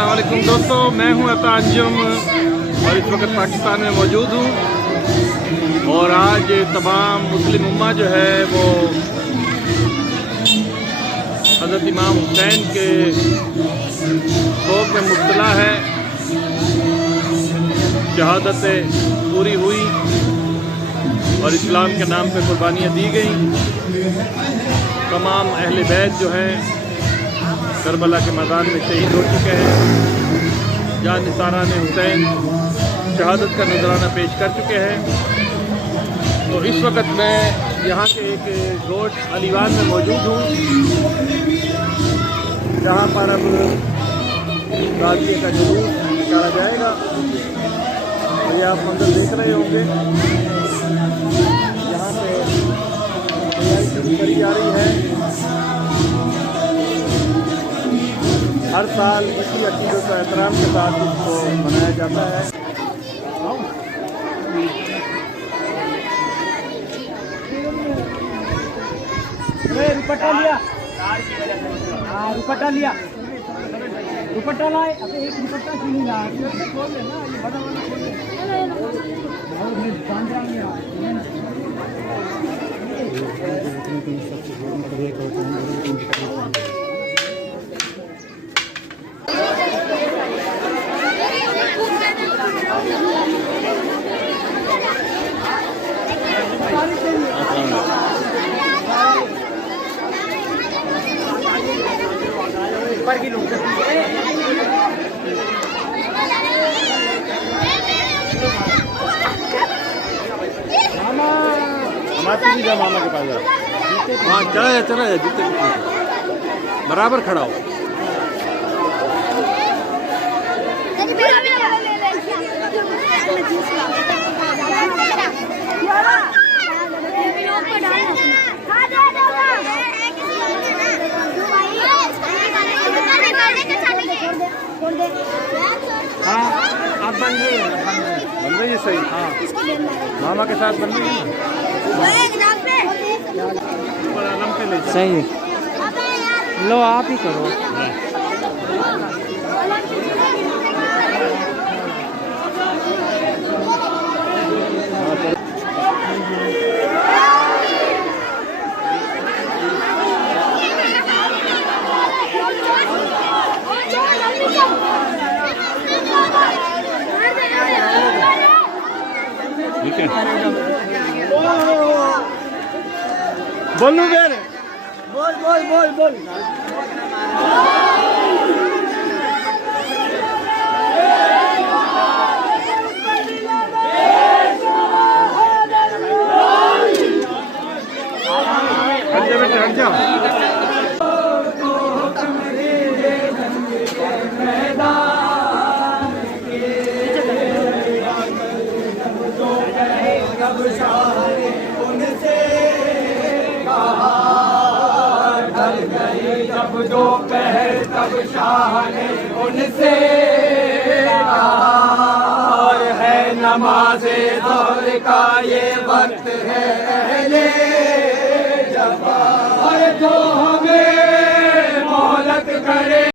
अस्सलाम वालेकुम दोस्तों, मैं हूं अता अंजुम और इस वक्त पाकिस्तान में मौजूद हूं। और आज तमाम मुस्लिम उम्मा जो है वो हज़रत इमाम हुसैन के शोक में मुब्तला है। शहादतें पूरी हुई और इस्लाम के नाम पे कुर्बानियाँ दी गई। तमाम अहले बैत जो हैं करबला के मैदान में शहीद हो चुके हैं। जान निसारान हुसैन शहादत का नजराना पेश कर चुके हैं। तो इस वक्त मैं यहाँ के एक गोट अलीवान में मौजूद हूँ, जहाँ पर अब गाज़िए का जुलूस निकाला जाएगा। तो ये आप मंजर देख रहे होंगे, यहाँ पे तैयारी शुरू करी जा रही है। हर साल इसी अकीदत और एहतराम के साथ इसको मनाया जाता है। दुपट्टा लिया, दुपट्टा लिया, दुपट्टा लाए। अबे एक दुपट्टा क्यों नहीं लाया? खोल लेना, ये बड़ा वाला खोल ले। मामा के पास हाँ चला जाए जूते बराबर खड़ा हो। हाँ आप बन रही है सही। हाँ मामा के साथ बन रही है सही है। लो आप ही करो। ठीक है, बोलू बेर बोल बोल बोल बोल। हट जाओ। जब दोपहर तब शाह ने उनसे कहा, और है नमाज़े ज़ोहर का ये वक्त है अहले जफ़ा, और जो हमें मोहलत करे